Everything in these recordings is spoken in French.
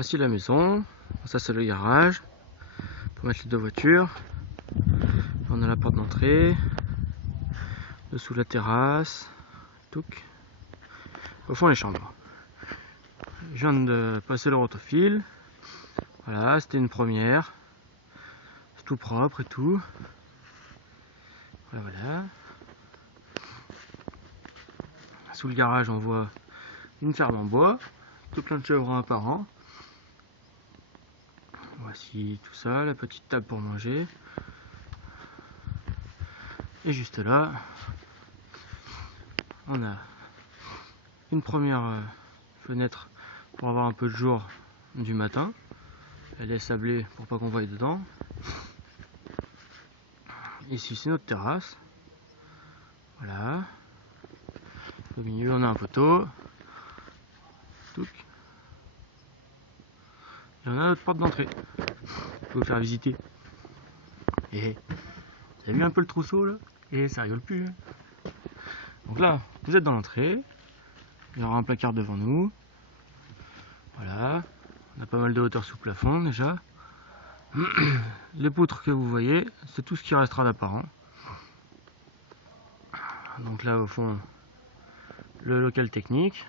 Voici la maison. Ça c'est le garage pour mettre les deux voitures. On a la porte d'entrée, dessous la terrasse, tout. Au fond les chambres. Je viens de passer le rotofil. Voilà, c'était une première. C'est tout propre et tout. Voilà. Sous le garage on voit une ferme en bois, tout plein de chevrons apparents. Voici tout ça, la petite table pour manger. Et juste là, on a une première fenêtre pour avoir un peu de jour du matin. Elle est sablée pour pas qu'on voie dedans. Ici c'est notre terrasse. Voilà. Au milieu on a un poteau. Touc. Et on a notre porte d'entrée. Je vais vous faire visiter. Et vous avez vu un peu le trousseau là? Et ça rigole plus. Hein. Donc là, vous êtes dans l'entrée. Il y aura un placard devant nous. Voilà. On a pas mal de hauteur sous plafond déjà. Les poutres que vous voyez, c'est tout ce qui restera d'apparent. Donc là au fond, le local technique.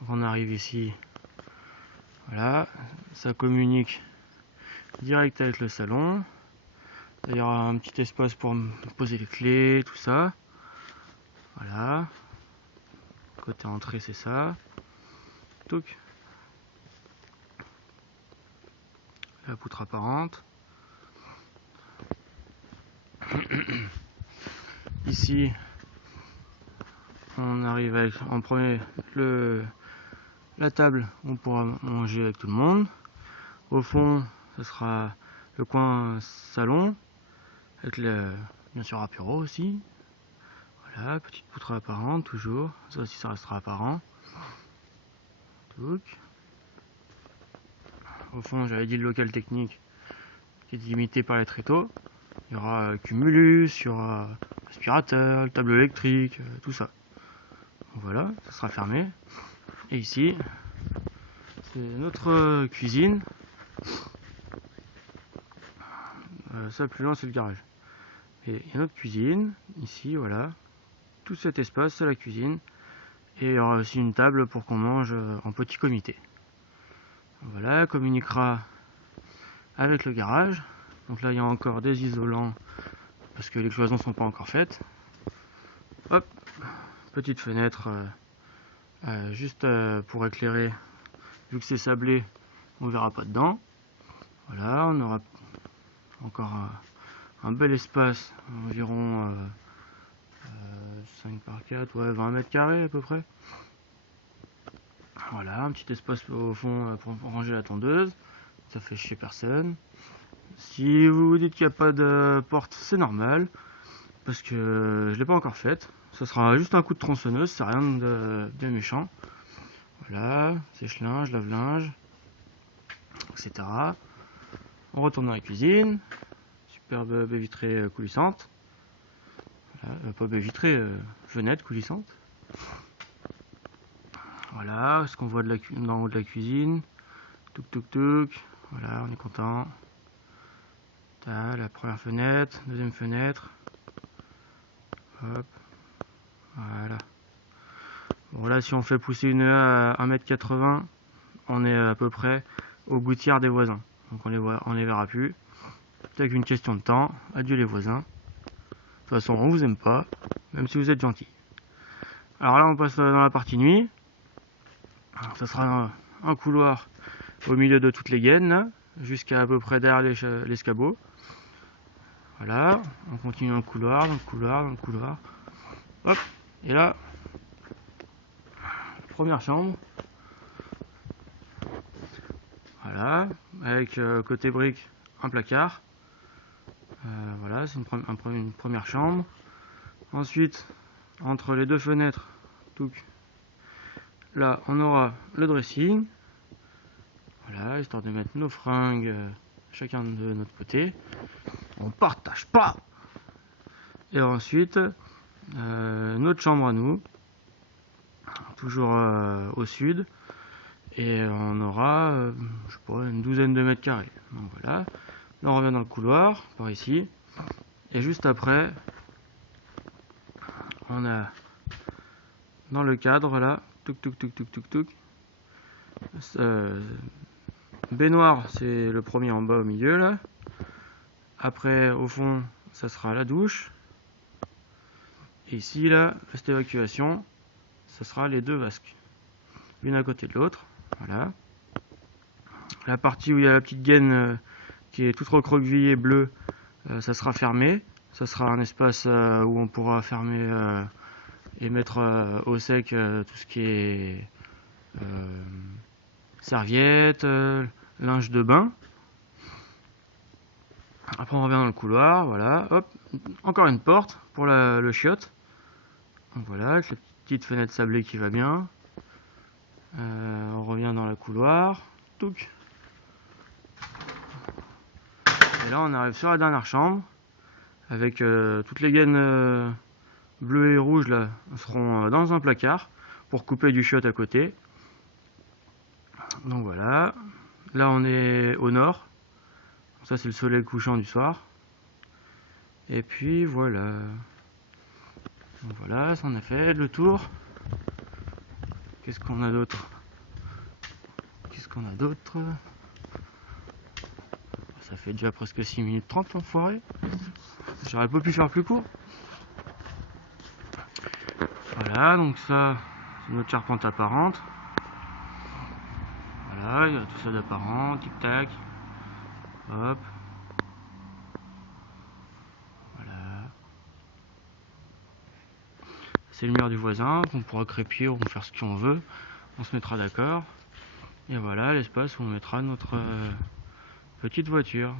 Donc on arrive ici. Voilà, ça communique direct avec le salon. Il y aura un petit espace pour poser les clés, tout ça. Voilà. Côté entrée, c'est ça. Touc. La poutre apparente. Ici, on arrive avec en premier la table, on pourra manger avec tout le monde. Au fond, ce sera le coin salon, avec bien sûr apéro aussi. Voilà, petite poutre apparente toujours, ça aussi ça restera apparent. Touc. Au fond, j'avais dit le local technique qui est limité par les tréteaux. Il y aura cumulus, il y aura aspirateur, table électrique, tout ça. Donc voilà, ça sera fermé. Et ici, c'est notre cuisine. Ça plus loin c'est le garage. Et il y a notre cuisine, ici, voilà. Tout cet espace, c'est la cuisine. Et il y aura aussi une table pour qu'on mange en petit comité. Voilà, communiquera avec le garage. Donc là, il y a encore des isolants parce que les cloisons sont pas encore faites. Hop, petite fenêtre juste pour éclairer. Vu que c'est sablé, on verra pas dedans. Voilà, on aura encore un bel espace, environ 5 par 4, ouais, 20 mètres carrés à peu près. Voilà, un petit espace au fond pour ranger la tondeuse. Ça fait chier personne. Si vous vous dites qu'il n'y a pas de porte, c'est normal. Parce que je l'ai pas encore faite. Ça sera juste un coup de tronçonneuse, c'est rien de méchant. Voilà, sèche-linge, lave-linge, etc. On retourne dans la cuisine. Superbe baie vitrée coulissante. Voilà, pas baie vitrée, fenêtre coulissante. Voilà, ce qu'on voit d'en haut de la cuisine. Touc touc touc. Voilà, on est content. La première fenêtre, deuxième fenêtre. Hop. Voilà. Bon là, si on fait pousser une haie à 1,80 m, on est à peu près aux gouttières des voisins. Donc on les verra plus. C'est qu'une question de temps. Adieu les voisins. De toute façon, on vous aime pas, même si vous êtes gentil. Alors là, on passe dans la partie nuit. Alors, ça sera un couloir au milieu de toutes les gaines, jusqu'à à peu près derrière l'escabeau. Voilà, on continue dans le couloir, dans le couloir, dans le couloir. Hop, et là, première chambre. Voilà, avec côté brique, un placard. Voilà, c'est une première chambre. Ensuite, entre les deux fenêtres, là, on aura le dressing. Voilà, histoire de mettre nos fringues chacun de notre côté. On partage pas. Et ensuite, notre chambre à nous, toujours au sud. Et on aura, je sais pas, une douzaine de mètres carrés. Donc voilà. Là on revient dans le couloir, par ici. Et juste après, on a dans le cadre là, baignoire, c'est le premier en bas au milieu là. Après, au fond, ça sera la douche. Et ici, là, cette évacuation, ça sera les deux vasques. L'une à côté de l'autre. Voilà. La partie où il y a la petite gaine qui est toute recroquevillée bleue, ça sera fermé. Ça sera un espace où on pourra fermer et mettre au sec tout ce qui est serviettes, linge de bain. Après on revient dans le couloir, voilà, hop, encore une porte pour le chiotte. Donc voilà, avec la petite fenêtre sablée qui va bien. On revient dans le couloir, touc. Et là on arrive sur la dernière chambre, avec toutes les gaines bleues et rouges là seront dans un placard pour couper du chiotte à côté. Donc voilà, là on est au nord. Ça c'est le soleil couchant du soir. Et puis voilà. Donc voilà, ça on a fait le tour. Qu'est-ce qu'on a d'autre? Ça fait déjà presque 6 minutes 30 l'enfoiré. J'aurais pas pu faire plus court. Voilà, donc ça c'est notre charpente apparente. Voilà, il y a tout ça d'apparent, tic tac. Hop. C'est le mur du voisin qu'on pourra crépier ou faire ce qu'on veut. On se mettra d'accord. Et voilà l'espace où on mettra notre petite voiture.